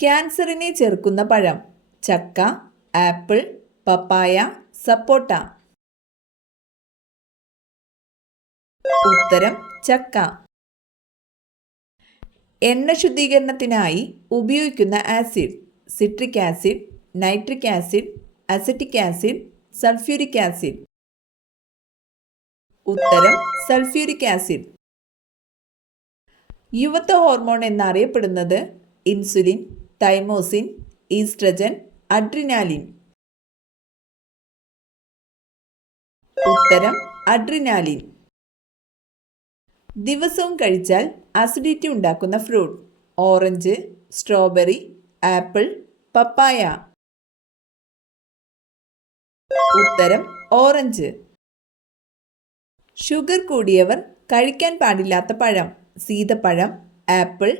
ക്യാൻസറിനെ ചെറുക്കുന്ന പഴം: ചക്ക, ആപ്പിൾ, പപ്പായ, സപ്പോട്ട. ഉത്തരം ചക്ക. എണ്ണ ശുദ്ധീകരണത്തിനായി ഉപയോഗിക്കുന്ന acid: citric acid, nitric acid, acetic acid, sulphuric acid. ഉത്തരം സൾഫ്യൂരിക് ആസിഡ്. യുവത്വ ഹോർമോൺ എന്നറിയപ്പെടുന്നത്: ഇൻസുലിൻ, തൈമോസിൻ, ഈസ്ട്രജൻ, അഡ്രിനാലിൻ. ഉത്തരം അഡ്രിനാലിൻ. ദിവസവും കഴിച്ചാൽ അസിഡിറ്റി ഉണ്ടാക്കുന്ന ഫ്രൂട്ട്: ഓറഞ്ച്, സ്ട്രോബെറി, ആപ്പിൾ, പപ്പായ. ഉത്തരം ഓറഞ്ച്. ഷുഗർ കൂടിയവർ കഴിക്കാൻ പാടില്ലാത്ത പഴം: സീതപ്പഴം, ആപ്പിൾ,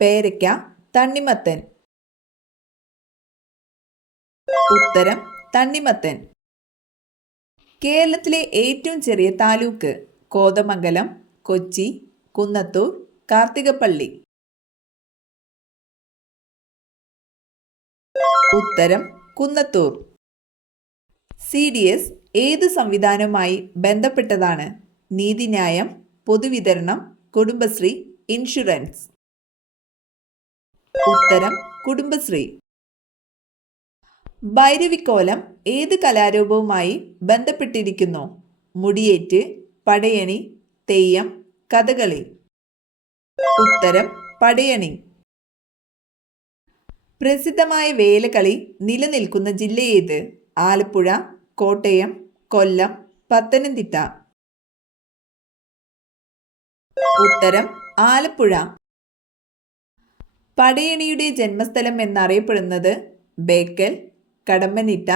പേരയ്ക്ക, തണ്ണിമത്തൻ. ഉത്തരം തണ്ണിമത്തൻ. കേരളത്തിലെ ഏറ്റവും ചെറിയ താലൂക്ക്: കോതമംഗലം, കൊച്ചി, കുന്നത്തൂർ, കാർത്തികപ്പള്ളി. ഉത്തരം കുന്നത്തൂർ. CDS ഏത് സംവിധാനവുമായി ബന്ധപ്പെട്ടതാണ്? നീതിന്യായം, പൊതുവിതരണം, കുടുംബശ്രീ, ഇൻഷുറൻസ്. ഉത്തരം കുടുംബശ്രീ. ഭൈരവിക്കോലം ഏത് കലാരൂപവുമായി ബന്ധപ്പെട്ടിരിക്കുന്നു? മുടിയേറ്റ്, പടയണി, തെയ്യം, കഥകളി. ഉത്തരം പടയണി. പ്രസിദ്ധമായ വേലകളി നിലനിൽക്കുന്ന ജില്ല ഏത്? ആലപ്പുഴ, കോട്ടയം, കൊല്ലം, പത്തനംതിട്ട. ഉത്തരം ആലപ്പുഴ. പടയണിയുടെ ജന്മസ്ഥലം എന്നറിയപ്പെടുന്നത്: ബേക്കൽ, കടമ്പനിട്ട,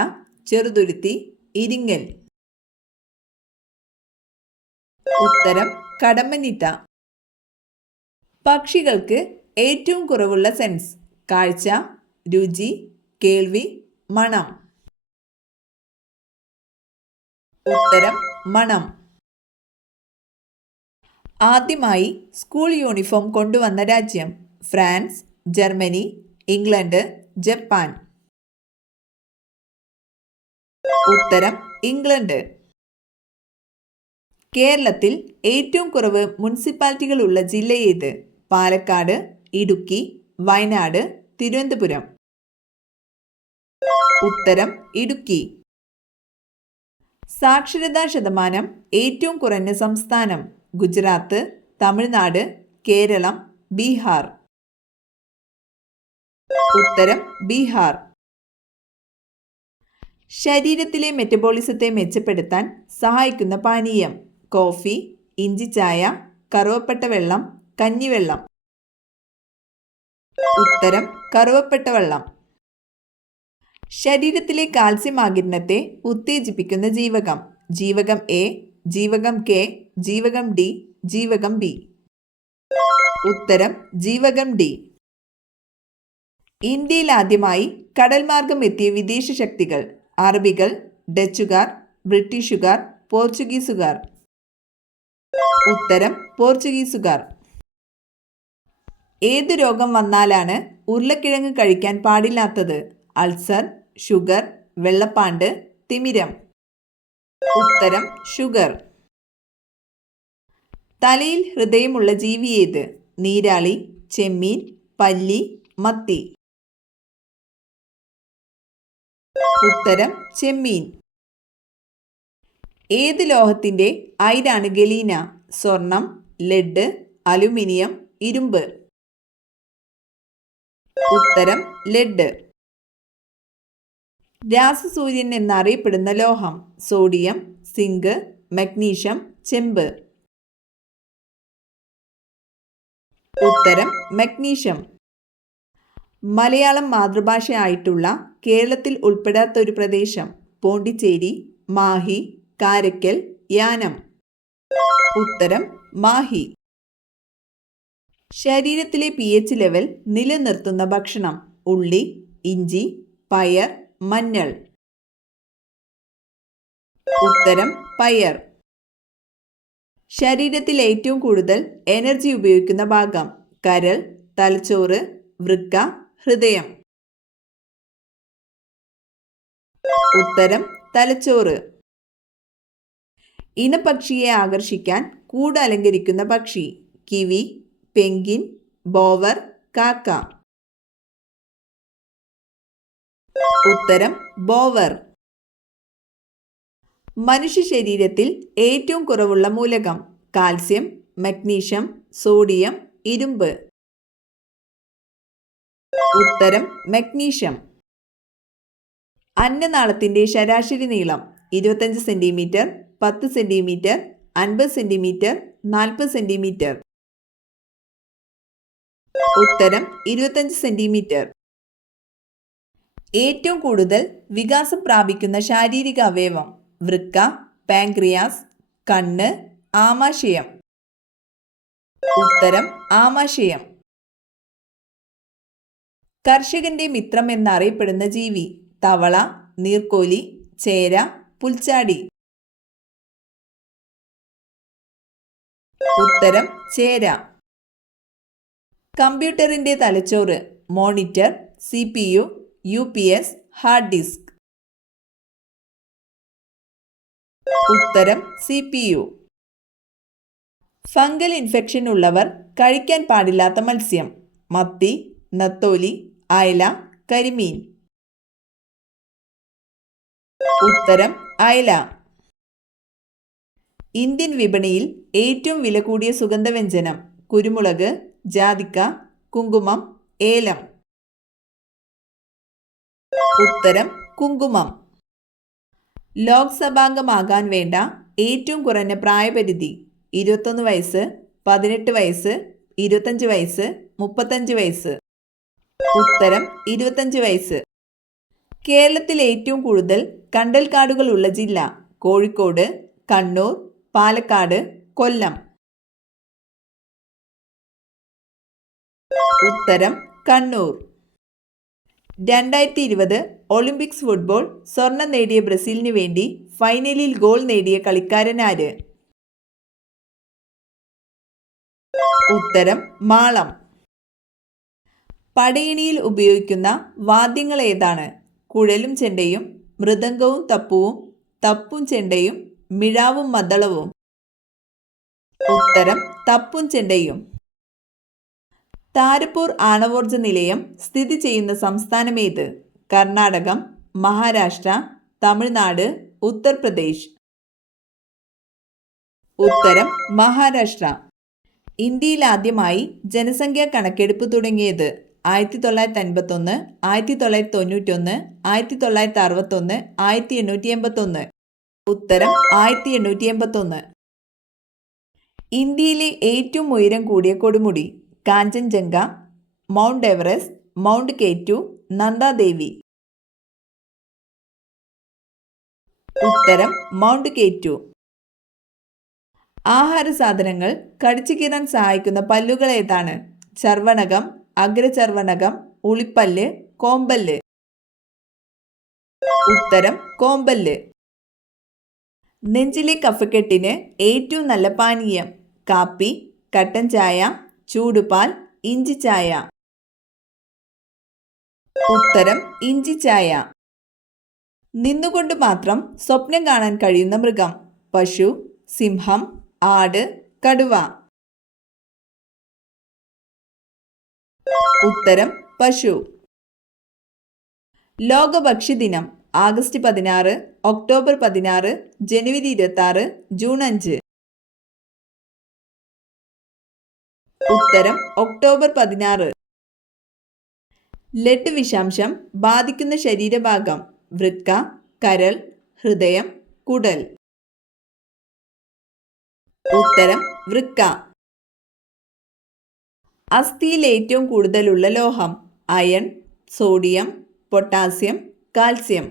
ചെറുതുരുത്തി, ഇരിങ്ങൽ. ഉത്തരം കടമ്പനിട്ട. പക്ഷികൾക്ക് ഏറ്റവും കുറവുള്ള സെൻസ്: കാഴ്ച, രുചി, കേൾവി, മണം. ഉത്തരം മണം. ആദ്യമായി സ്കൂൾ യൂണിഫോം കൊണ്ടുവന്ന രാജ്യം: ഫ്രാൻസ്, ജർമ്മനി, ഇംഗ്ലണ്ട്, ജപ്പാൻ. ഉത്തരം ഇംഗ്ലണ്ട്. കേരളത്തിൽ ഏറ്റവും കുറവ് മുനിസിപ്പാലിറ്റികൾ ഉള്ള ജില്ല ഏത്? പാലക്കാട്, ഇടുക്കി, വയനാട്, തിരുവനന്തപുരം. ഉത്തരം ഇടുക്കി. സാക്ഷരതാ ശതമാനം ഏറ്റവും കുറഞ്ഞ സംസ്ഥാനം: ഗുജറാത്ത്, തമിഴ്നാട്, കേരളം, ബീഹാർ. ഉത്തരം ബീഹാർ. ശരീരത്തിലെ മെറ്റബോളിസത്തെ മെച്ചപ്പെടുത്താൻ സഹായിക്കുന്ന പാനീയം: കോഫി, ഇഞ്ചിച്ചായ, കറുവപ്പട്ട വെള്ളം, കഞ്ഞിവെള്ളം. ഉത്തരം കറുവപ്പട്ട വെള്ളം. ശരീരത്തിലെ കാൽസ്യം ആഗിരണത്തെ ഉത്തേജിപ്പിക്കുന്ന ജീവകം: ജീവകം എ, ജീവകം കെ, ജീവകം ഡി, ജീവകം ബി. ഉത്തരം ജീവകം ഡി. ഇന്ത്യയിൽ ആദ്യമായി കടൽ മാർഗം എത്തിയ വിദേശ ശക്തികൾ: അറബികൾ, ഡച്ചുകാർ, ബ്രിട്ടീഷുകാർ, പോർച്ചുഗീസുകാർ. ഉത്തരം പോർച്ചുഗീസുകാർ. ഏത് രോഗം വന്നാലാണ് ഉരുളക്കിഴങ്ങ് കഴിക്കാൻ പാടില്ലാത്തത്? അൾസർ, ഷുഗർ, വെള്ളപ്പാണ്ട്, തിമിരം. ഉത്തരം ഷുഗർ. തലയിൽ ഹൃദയമുള്ള ജീവി ഏത്? നീരാളി, ചെമ്മീൻ, പല്ലി, മത്തി. ഉത്തരം ചെമ്മീൻ. ഏത് ലോഹത്തിന്റെ അയിരാണ് ഗലീന? സ്വർണം, ലെഡ്, അലുമിനിയം, ഇരുമ്പ്. ഉത്തരം ലെഡ്. രാസസൂര്യൻ എന്നറിയപ്പെടുന്ന ലോഹം: സോഡിയം, സിങ്ക്, മഗ്നീഷ്യം, ചെമ്പ്. ഉത്തരം മഗ്നീഷ്യം. മലയാളം മാതൃഭാഷയായിട്ടുള്ള കേരളത്തിൽ ഉൾപ്പെടാത്ത ഒരു പ്രദേശം: പോണ്ടിച്ചേരി, മാഹി, കാരയ്ക്കൽ, യാനം. ഉത്തരം മാഹി. ശരീരത്തിലെ pH ലെവൽ നിലനിർത്തുന്ന ഭക്ഷണം: ഉള്ളി, ഇഞ്ചി, പയർ, മഞ്ഞൾ. ഉത്തരം പയർ. ശരീരത്തിൽ ഏറ്റവും കൂടുതൽ എനർജി ഉപയോഗിക്കുന്ന ഭാഗം: കരൾ, തലച്ചോറ്, വൃക്ക, ഹൃദയം. ഉത്തരം തലച്ചോറ്. ഇനപക്ഷിയെ ആകർഷിക്കാൻ കൂട് അലങ്കരിക്കുന്ന പക്ഷി. കിവി, പെൻഗ്വിൻ, ബോവർ, കാക്ക. ഉത്തരം ബോവർ. മനുഷ്യ ശരീരത്തിൽ ഏറ്റവും കുറവുള്ള മൂലകം. കാൽസ്യം, മഗ്നീഷ്യം, സോഡിയം, ഇരുമ്പ്. ഉത്തരം മഗ്നീഷ്യം. അന്നനാളത്തിന്റെ ശരാശരി നീളം 25 സെന്റിമീറ്റർ, 10 സെന്റിമീറ്റർ, 50 സെന്റിമീറ്റർ, 40 സെന്റിമീറ്റർ. ഉത്തരം 25 സെന്റിമീറ്റർ. ഏറ്റവും കൂടുതൽ വികാസം പ്രാപിക്കുന്ന ശാരീരിക അവയവം. വൃക്ക, പാൻക്രിയാസ്, കണ്ണ്, ആമാശയം. ഉത്തരം ആമാശയം. കർഷകന്റെ മിത്രം എന്നറിയപ്പെടുന്ന ജീവി. തവള, നീർക്കോലി, ചേര, പുൽച്ചാടി. ഉത്തരം ചേര. കമ്പ്യൂട്ടറിന്റെ തലച്ചോറ്. Monitor, CPU, UPS, hard disk. ഉത്തരം CPU. ഫംഗൽ ഇൻഫെക്ഷൻ ഉള്ളവർ കഴിക്കാൻ പാടില്ലാത്ത മത്സ്യം. മത്തി, നത്തോലി, അയല, കരിമീൻ. ഉത്തരം അയല. ഇന്ത്യൻ വിപണിയിൽ ഏറ്റവും വില കൂടിയ സുഗന്ധവ്യഞ്ജനം. കുരുമുളക്, ജാതിക്ക, കുങ്കുമം, ഏലം. ഉത്തരം കുങ്കുമം. ലോക്സഭാംഗമാകാൻ വേണ്ട ഏറ്റവും കുറഞ്ഞ പ്രായപരിധി. 21 വയസ്സ്, 18 വയസ്സ്, 25 വയസ്സ്, 35 വയസ്സ്. ഉത്തരം 25 വയസ്സ്. കേരളത്തിൽ ഏറ്റവും കൂടുതൽ കണ്ടൽക്കാടുകൾ ഉള്ള ജില്ല. കോഴിക്കോട്, കണ്ണൂർ, പാലക്കാട്, കൊല്ലം. ഉത്തരം കണ്ണൂർ. 2020 ഒളിമ്പിക്സ് ഫുട്ബോൾ സ്വർണം നേടിയ ബ്രസീലിന് വേണ്ടി ഫൈനലിൽ ഗോൾ നേടിയ കളിക്കാരൻ ആര്? ഉത്തരം മാളം. പടയണിയിൽ ഉപയോഗിക്കുന്ന വാദ്യങ്ങൾ ഏതാണ്? കുഴലും ചെണ്ടയും, മൃദംഗവും തപ്പുവും, തപ്പും ചെണ്ടയും, മിഴാവും മദ്ദളവും. ഉത്തരം തപ്പും ചെണ്ടയും. താരപൂർ ആണവോർജ നിലയം സ്ഥിതി ചെയ്യുന്ന സംസ്ഥാനമേത്? കർണാടകം, മഹാരാഷ്ട്ര, തമിഴ്നാട്, ഉത്തർപ്രദേശ്. ഉത്തരം മഹാരാഷ്ട്ര. ഇന്ത്യയിൽ ആദ്യമായി ജനസംഖ്യാ കണക്കെടുപ്പ് തുടങ്ങിയത് 1951, 1991, 1961, 1881. ഉത്തരം 1881. ഇന്ത്യയിലെ ഏറ്റവും ഉയരം കൂടിയ കൊടുമുടി. Kanchenjunga, mount Everest, mount K2, Nandadevi. ഉത്തരം മൗണ്ട് K2. ആഹാര സാധനങ്ങൾ കടിച്ചു കീറാൻ സഹായിക്കുന്ന പല്ലുകൾ ഏതാണ്? ചർവണകം, അഗ്രചർവണകം, ഉളിപ്പല്ല്, കോമ്പല്ല്. ഉത്തരം കോമ്പല്ല്. നെഞ്ചിലെ കഫക്കെട്ടിന് ഏറ്റവും നല്ല പാനീയം. കാപ്പി, കട്ടൻ ചായ, ചൂടുപാൽ, ഇഞ്ചിച്ചായ. ഉത്തരം ഇഞ്ചിച്ചായ. നിന്നുകൊണ്ട് മാത്രം സ്വപ്നം കാണാൻ കഴിയുന്ന മൃഗം. പശു, സിംഹം, ആട്, കടുവ. ഉത്തരം പശു. ലോക ഭക്ഷ്യദിനം ആഗസ്റ്റ് 16, ഒക്ടോബർ 16, ജനുവരി 26, ജൂൺ 5. ഉത്തരം ഒക്ടോബർ 16. ലെഡ് വിഷാംശം ബാധിക്കുന്ന ശരീരഭാഗം. വൃക്ക, കരൾ, ഹൃദയം, കുടൽ. ഉത്തരം വൃക്ക. അസ്ഥിയിൽ ഏറ്റവും കൂടുതലുള്ള ലോഹം. Iron, sodium, potassium, calcium.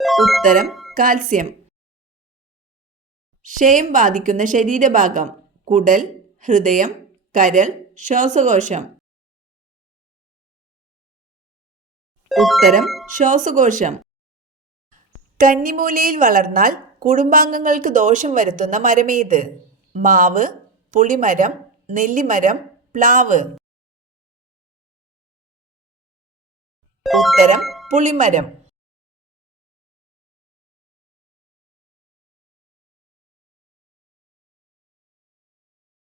ഉത്തരം കാൽസ്യം. ക്ഷയം ബാധിക്കുന്ന ശരീരഭാഗം. കുടൽ, ഹൃദയം, കരൾ, ശ്വാസകോശം. ഉത്തരം ശ്വാസകോശം. കന്നിമൂലയിൽ വളർന്നാൽ കുടുംബാംഗങ്ങൾക്ക് ദോഷം വരുത്തുന്ന മരമേത്? മാവ്, പുളിമരം, നെല്ലിമരം, പ്ലാവ്. ഉത്തരം പുളിമരം.